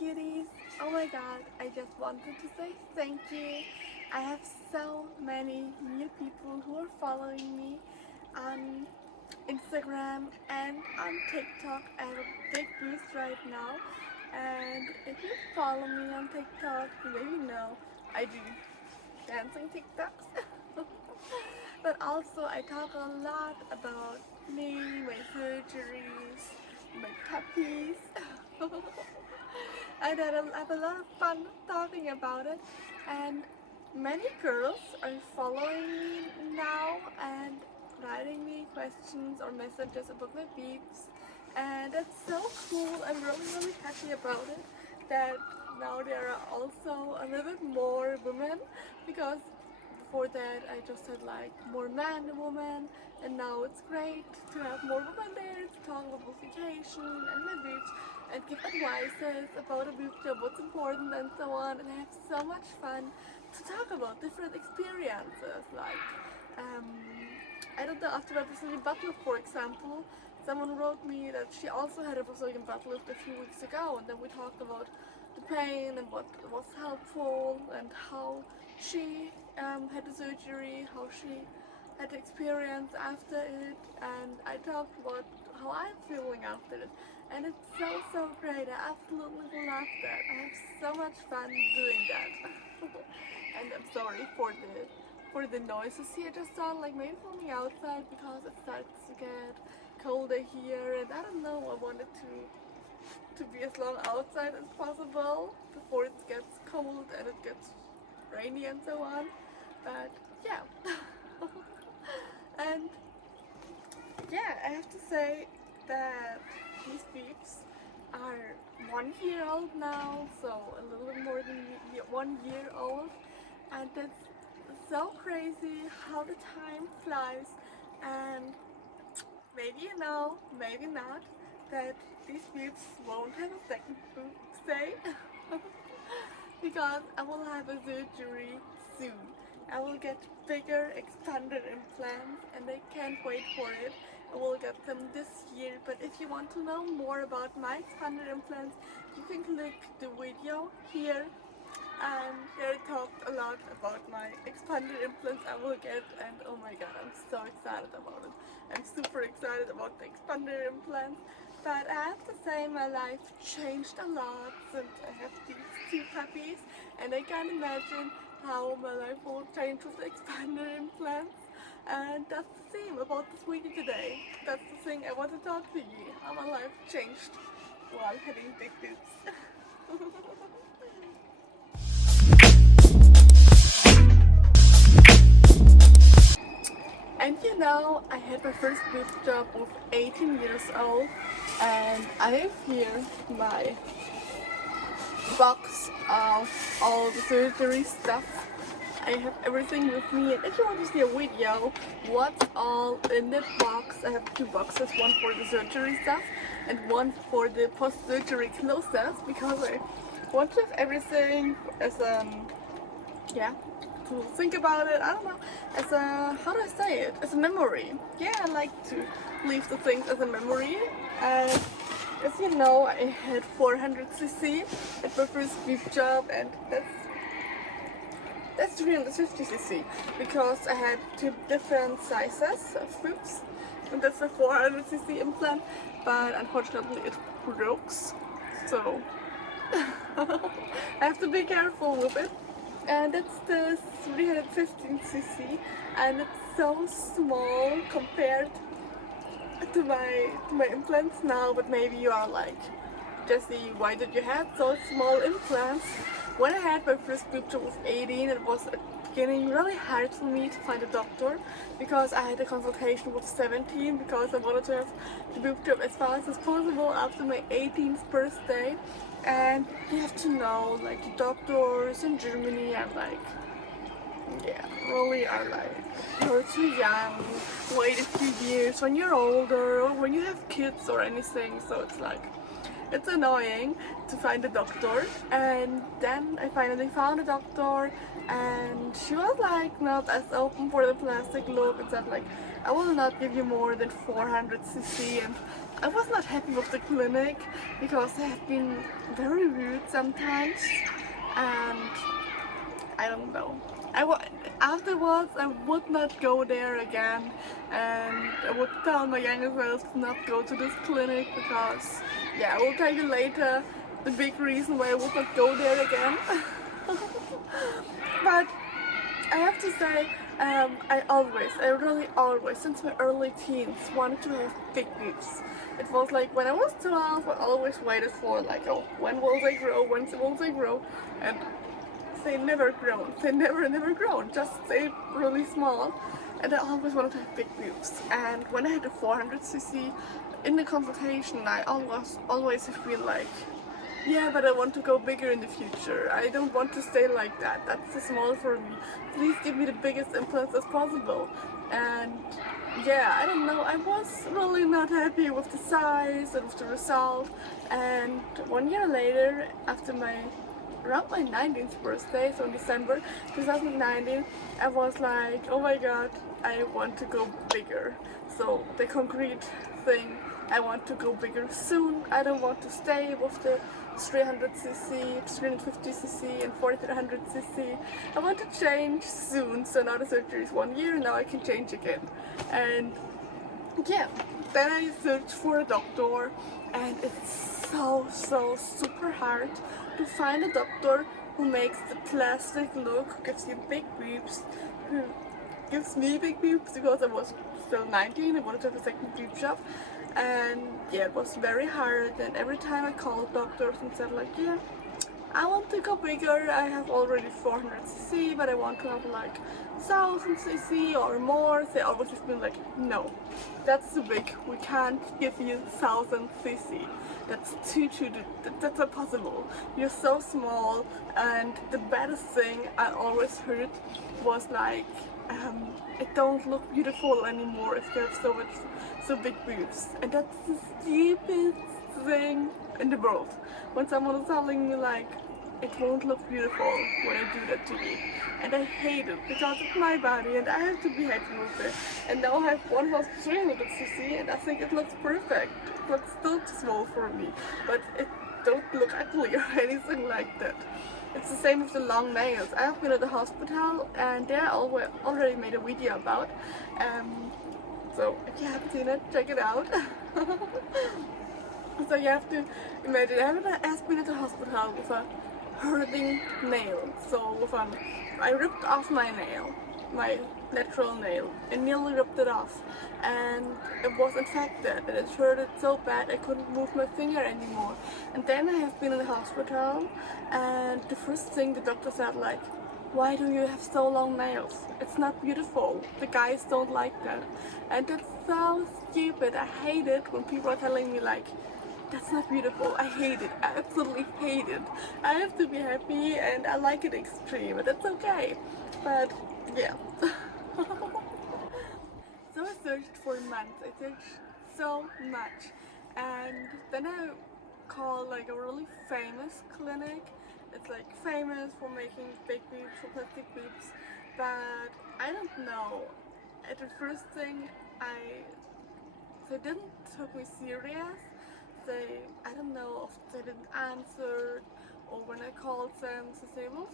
cuties. Oh my god, I just wanted to say thank you. I have so many new people who are following me on Instagram and on TikTok. I have a big boost right now, and if you follow me on TikTok, you maybe know I do dancing TikToks. But also I talk a lot about me, my surgeries, my puppies. And I have a lot of fun talking about it, and many girls are following me now and writing me questions or messages about my beeps, and that's so cool. I'm really happy about it, that now there are also a little bit more women, because before that I just had like more men and women, and now it's great to have more women there to talk about vacation and my beach and give advices about a boob job, what's important and so on, and I have so much fun to talk about different experiences, like I don't know, after a Brazilian butt lift, for example, someone wrote me that she also had a Brazilian butt lift a few weeks ago, and then we talked about the pain and what was helpful and how she had the surgery, how she had the experience after it, and I talked about how I'm feeling after it, and it's so great. I absolutely love that. I have so much fun doing that. And I'm sorry for the noises here. Just sound like maybe from the outside because it starts to get colder here, and I don't know. I wanted to be as long outside as possible before it gets cold and it gets rainy and so on. But yeah. And yeah, I have to say that these beeps are 1 year old now, so a little bit more than 1 year old, and that's so crazy how the time flies. And maybe you know, maybe not, that these beeps won't have a second birthday because I will have a surgery soon. I will get bigger expanded implants and I can't wait for it. I will get them this year, but if you want to know more about my expanded implants, you can click the video here, and there I talked a lot about my expanded implants I will get, and oh my god, I'm so excited about it. I'm super excited about the expanded implants, but I have to say my life changed a lot since I have these 2 puppies, and I can't imagine how my life will change with the expanded implants. And that's the theme about this video today. That's the thing I want to talk to you, how my life changed while having big boobs. And you know, I had my first boob job with 18 years old, and I have here my box of all the surgery stuff. I have everything with me, and if you want to see a video what's all in the box, I have 2 boxes, one for the surgery stuff and one for the post-surgery clothes stuff, because I want to have everything as yeah, to think about it, I don't know, as a, how do I say it, as a memory. Yeah, I like to leave the things as a memory. As you know, I had 400cc at my first beef job, and that's 350cc because I had 2 different sizes of boobs, and that's a 400cc implant, but unfortunately it broke, so I have to be careful with it. And it's the 315cc, and it's so small compared to my implants now. But maybe you are like, Jessy, why did you have so small implants? When I had my first boob job with 18, it was at the beginning really hard for me to find a doctor, because I had a consultation with 17 because I wanted to have the boob job as fast as possible after my 18th birthday. And you have to know, like, the doctors in Germany are like, yeah, really are like, you're too young, wait a few years when you're older or when you have kids or anything. So it's like, it's annoying to find a doctor. And then I finally found a doctor, and she was like not as open for the plastic look and said like, I will not give you more than 400cc, and I was not happy with the clinic because they have been very rude sometimes, and I don't know. Afterwards, I would not go there again, and I would tell my younger self to not go to this clinic because, yeah, I will tell you later the big reason why I would not go there again. But I have to say, I really always, since my early teens, wanted to have big boobs. It was like when I was 12, I always waited for like, oh, when will they grow? When will they grow? And they never grown. They never grown. Just stayed really small. And I always wanted to have big boobs. And when I had a 400cc in the consultation, I always feel like, yeah, but I want to go bigger in the future. I don't want to stay like that. That's too small for me. Please give me the biggest implants as possible. And yeah, I don't know. I was really not happy with the size and with the result. And 1 year later, after around my 19th birthday, so in December 2019, I was like, oh my god, I want to go bigger. So the concrete thing, I want to go bigger soon. I don't want to stay with the 300cc, 350cc and 4300cc. I want to change soon, so now the surgery is 1 year and now I can change again. And yeah, then I searched for a doctor, and it's so super hard to find a doctor who makes the plastic look, who gives you big boobs, who gives me big boobs because I was still 19, I wanted to have a second boob job. And yeah, it was very hard, and every time I called doctors and said like, yeah, I want to go bigger, I have already 400cc, but I want to have like 1000cc or more. They always just been like, no, that's too big, we can't give you 1000cc. That's that's not possible. You're so small. And the baddest thing I always heard was like, it don't look beautiful anymore if you have so big boobs. And that's the stupidest thing in the world. When someone is telling me like, it won't look beautiful when I do that to you. And I hate it because it's my body and I have to be happy with it. And now I have 1300cc and I think it looks perfect. It looks still too small for me, but it don't look ugly or anything like that. It's the same with the long nails. I have been at the hospital and there I already made a video about. So if you haven't seen it, check it out. So you have to imagine, I have been at the hospital with a hurting nail. So I ripped off my nail, my natural nail, and nearly ripped it off. And it was infected and it hurted so bad I couldn't move my finger anymore. And then I have been in the hospital, and the first thing the doctor said like, why do you have so long nails? It's not beautiful. The guys don't like that. And that's so stupid. I hate it when people are telling me like, that's not beautiful. I hate it. I absolutely hate it. I have to be happy and I like it extreme, but that's okay. But yeah. So I searched for months. I searched so much. And then I called like a really famous clinic. It's like famous for making big boobs, for plastic boobs, but I don't know. At the first thing, they didn't took me serious. I don't know if they didn't answer, or when I called them to say, well,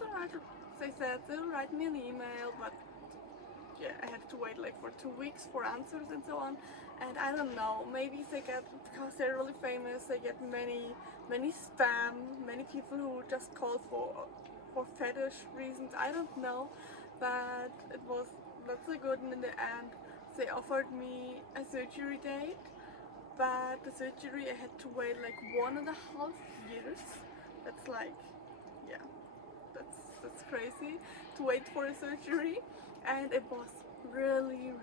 they said they'll write me an email, but yeah, I had to wait like for 2 weeks for answers and so on. And I don't know, maybe they get, because they're really famous, they get many spam, many people who just call for fetish reasons, I don't know. But it was not so good, and in the end they offered me a surgery date, but the surgery I had to wait like 1.5 years. That's like, yeah, that's crazy to wait for a surgery. And it was really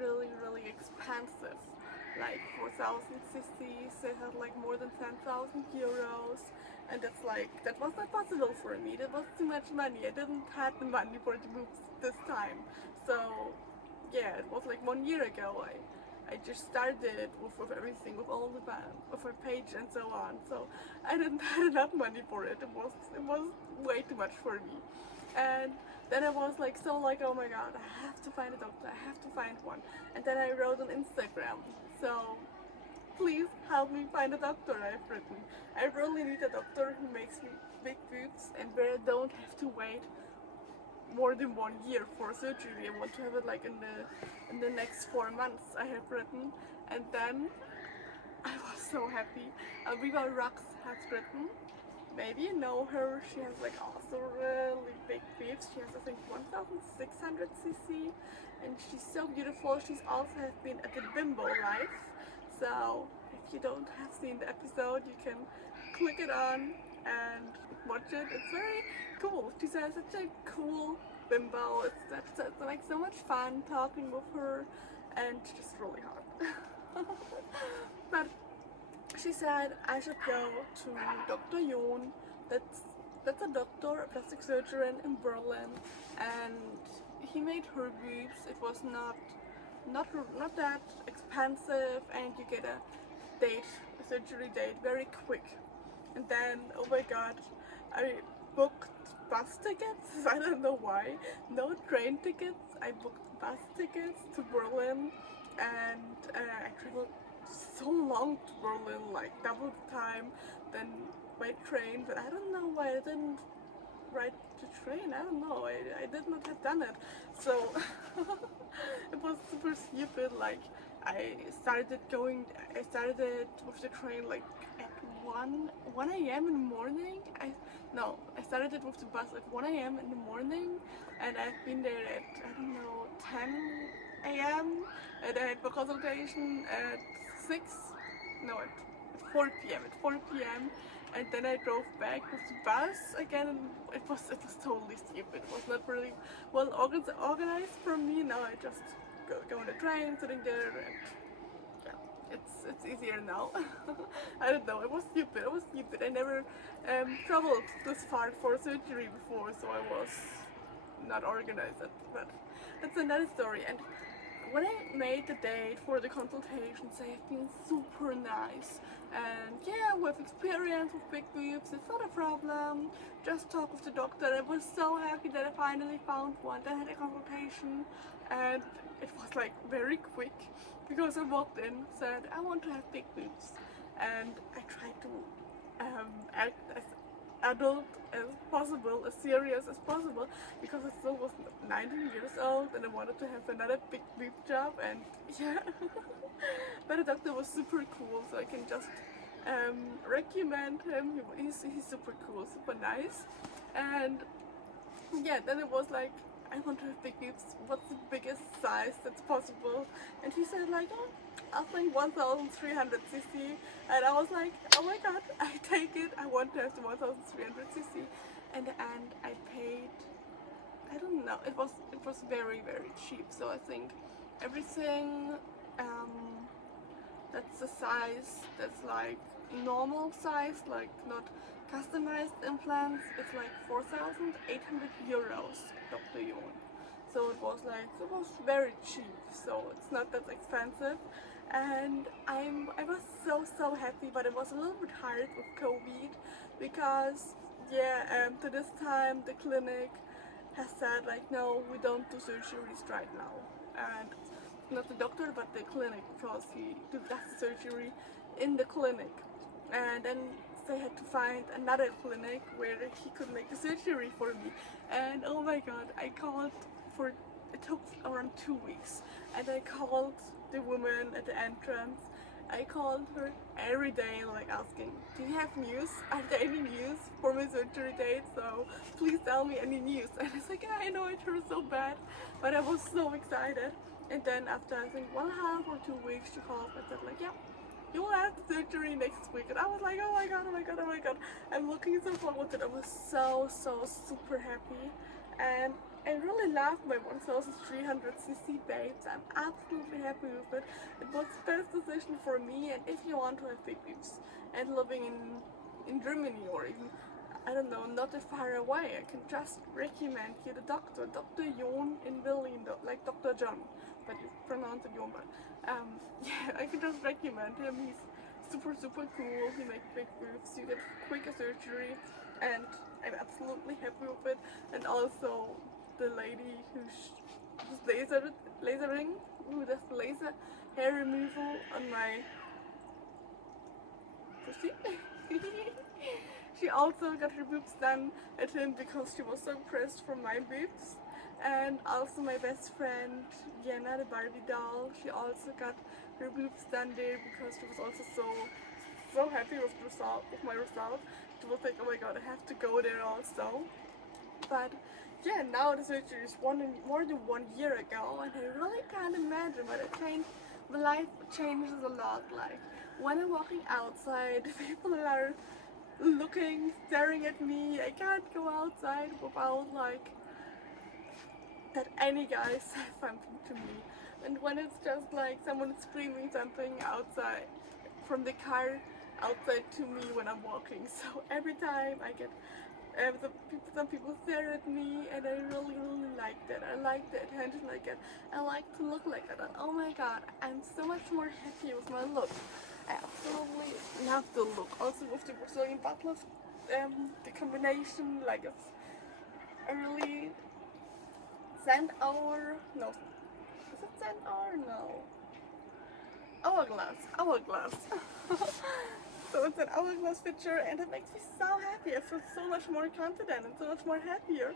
expensive, like 4,000cc. They had like more than 10,000 euros, and that's like, that was not possible for me. That was too much money. I didn't have the money for the boobs this time. So yeah, it was like 1 year ago. I just started with everything, with all the with a page and so on. So I didn't have enough money for it. It was way too much for me. And then I was like, oh my god, I have to find a doctor, I have to find one. And then I wrote on Instagram. So please help me find a doctor, I've written. I really need a doctor who makes me big boobs and where I don't have to wait more than 1 year for surgery. I want to have it like in the next 4 months, I have written. And then I was so happy. Viva Rux has written. Maybe you know her. She has like also really big boobs. She has I think 1,600 cc, and she's so beautiful. She's also has been at the Bimbo Live. So if you don't have seen the episode, you can click it on and watch it. It's very cool. She says such a cool bimbo. It's like so much fun talking with her, and just really hot. But she said I should go to Dr. Jon. That's a doctor, a plastic surgeon in Berlin, and he made her boobs. It was not that expensive, and you get a surgery date very quick. And then, oh my god, I booked bus tickets. I don't know why. No train tickets. I booked bus tickets to Berlin, and I traveled so long to Berlin, like double the time than by train. But I don't know why I didn't ride the train. I don't know. I did not have done it. So it was super stupid. Like I started with the train like at 1 a.m. in the morning. I started it with the bus at 1 a.m. in the morning, and I've been there at I don't know 10 a.m. and I had a consultation at 4 p.m. At 4 p.m. and then I drove back with the bus again. And it was totally stupid. It was not really well organized for me. Now I just go on the train, sitting there, and yeah, it's easier now. I don't know. It was stupid. I never traveled this far for surgery before, so I was not organized. But that's another story. And when I made the date for the consultations, they have been super nice. And yeah, with experience with big boobs, it's not a problem. Just talk with the doctor. I was so happy that I finally found one. I had a consultation, and it was like very quick because I walked in, said I want to have big boobs, and I tried to act as adult as possible, as serious as possible, because I still was 19 years old and I wanted to have another big boob job. And yeah. But the doctor was super cool, so I can just recommend him. He's super cool, super nice. And yeah, then it was like, I want to have big boobs. What's the biggest size that's possible? And he said like, oh, I think 1,300 cc. And I was like, oh my god, I take it. I want to have the 1,300 cc. And I paid, I don't know, it was very, very cheap. So I think everything that's the size that's like normal size, like not customized implants, it's like 4,800 euros, Dr. Jon. So it was very cheap, so it's not that expensive. And I was so happy, but it was a little bit hard with COVID because yeah, to this time the clinic has said like, no, we don't do surgeries right now. And not the doctor, but the clinic, because he does the surgery in the clinic. And then they had to find another clinic where he could make the surgery for me. And oh my god, I called it took around 2 weeks. And I called the woman at the entrance. I called her every day, like asking, do you have news? Are there any news for my surgery date? So please tell me any news. And it's like, I know it hurts so bad, but I was so excited. And then after I think 1.5 or 2 weeks, she called and said like, yeah, you will have the surgery next week. And I was like, oh my god, I'm looking so forward to it. I was so super happy. And I really love my 1,300 cc babes. I'm absolutely happy with it. It was the best decision for me. And if you want to have big boobs and living in Germany, or even, I don't know, not that far away, I can just recommend you the doctor, Dr. Jon in Berlin, like Dr. John, but you pronounce it Jon. But yeah, I can just recommend him. He's super cool. He makes big boobs. You get quicker surgery, and I'm absolutely happy with it. And also the lady who's lasering, who does laser hair removal on my pussy. She also got her boobs done at him because she was so impressed from my boobs. And also my best friend Jenna, the Barbie doll, she also got her boobs done there because she was also so happy with the result, with my result. She was like, oh my god, I have to go there also. But yeah, now the surgery is more than 1 year ago, and I really can't imagine, but it changed. The life changes a lot. Like when I'm walking outside, people are looking, staring at me. I can't go outside without like that any guy says something to me. And when it's just like someone screaming something outside from the car outside to me when I'm walking. So every time I get some people stare at me, and I really like that. I like the attention I get. I like to look like that. And oh my god, I'm so much more happy with my look. I absolutely love the look. Also with the Brazilian butt lift, the combination, like it's a really sand hour. No, is it sand hour? No. Hourglass. So it's an hourglass picture, and it makes me so happy. I feel so much more confident and so much more happier.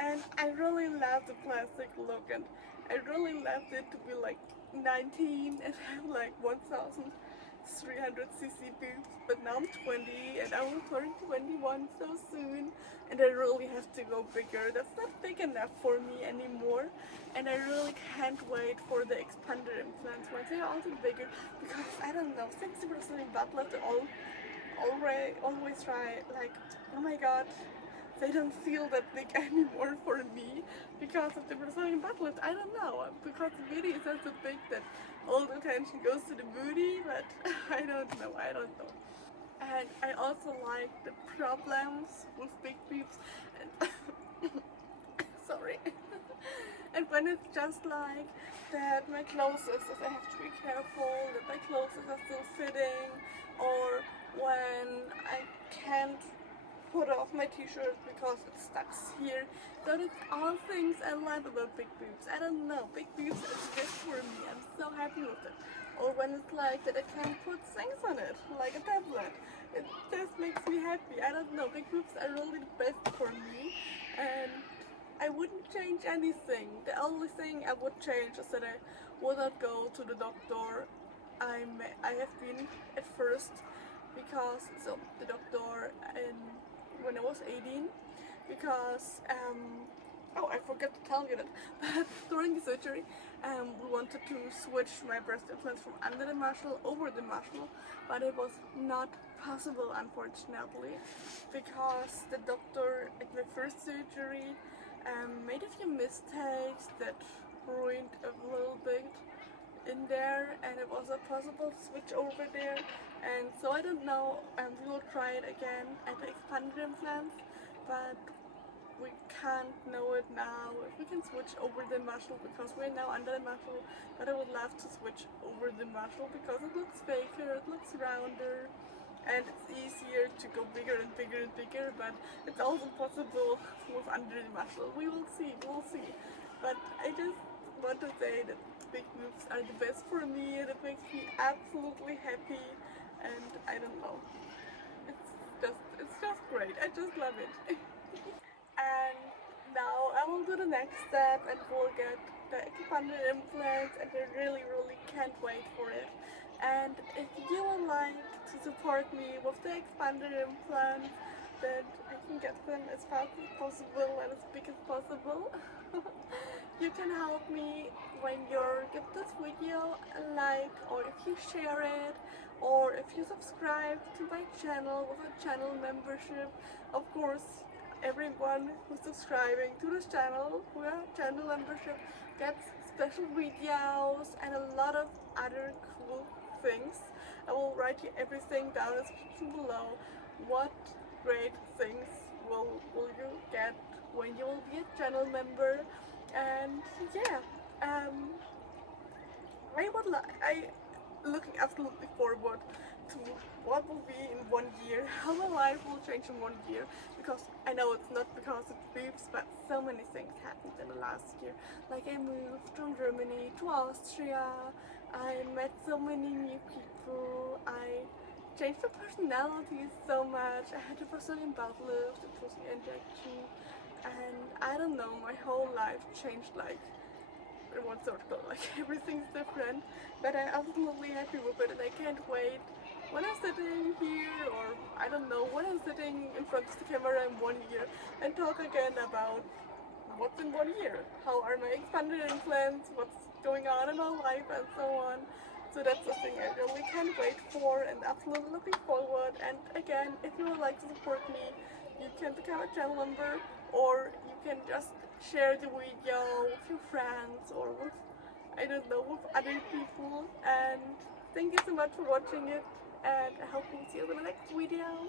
And I really love the plastic look, and I really loved it to be like 19 and have like 1,300cc boobs. But now I'm 20 and I will turn 21 so soon, and I really have to go bigger. That's not big enough for me anymore, and I really can't wait for the expander implants once they are also bigger, because I don't know, since the Brazilian butt lift, always try like, oh my god, they don't feel that big anymore for me because of the Brazilian butt lift. I don't know, because the booty is not so big that all the attention goes to the booty, but I don't know. And I also like the problems with big boobs and sorry. And when it's just like that my clothes, I have to be careful that my clothes are still fitting, or when I can't put off my t-shirt because it stuck here. So that's all things I love about big boobs. I don't know, big boobs is good for me. I'm so happy with it. Or when it's like that I can put things on it, like a tablet. It just makes me happy. I don't know, big boobs are really the best for me, and I wouldn't change anything. The only thing I would change is that I would not go to the doctor I have been at first, because the doctor when I was 18, because oh, I forgot to tell you that, but during the surgery we wanted to switch my breast implants from under the muscle over the muscle, but it was not possible, unfortunately, because the doctor at my first surgery made a few mistakes that ruined a little bit in there, and it was a possible switch over there. And so I don't know, we will try it again at the expanded implants, but we can't know it now if we can switch over the muscle, because we're now under the muscle. But I would love to switch over the muscle because it looks faker, it looks rounder, and it's easier to go bigger and bigger and bigger, but it's also possible with under the muscle. We will see. But I just want to say that big boobs are the best for me, and it makes me absolutely happy, and I don't know, it's just great. I just love it. And now I will do the next step and we'll get the expanded implants, and I really can't wait for it. And if you would like to support me with the expanded implants, that I can get them as fast as possible and as big as possible, you can help me when you give this video a like, or if you share it, or if you subscribe to my channel with a channel membership. Of course, everyone who's subscribing to this channel with a channel membership gets special videos and a lot of other cool things. I will write you everything down in the description below. What great things will you get when you will be a channel member. And yeah, I looking absolutely forward to what will be in 1 year, how my life will change in 1 year, because I know it's not because of boobs, but so many things happened in the last year. Like I moved from Germany to Austria, I met so many new people, I changed my personality so much. I had a Brazilian butt lift, it was an injection, and I don't know, my whole life changed like in one circle. Like everything's different, but I'm absolutely happy with it, and I can't wait when I'm sitting here, or I don't know, when I'm sitting in front of the camera in 1 year and talk again about what's in 1 year, how are my expanded implants, what's going on in my life, and so on. So that's the thing I really can't wait for, and absolutely looking forward. And again, if you would like to support me, you can become a channel member, or you can just share the video with your friends, or with, I don't know, with other people. And thank you so much for watching it, and I hope we'll see you in the next video.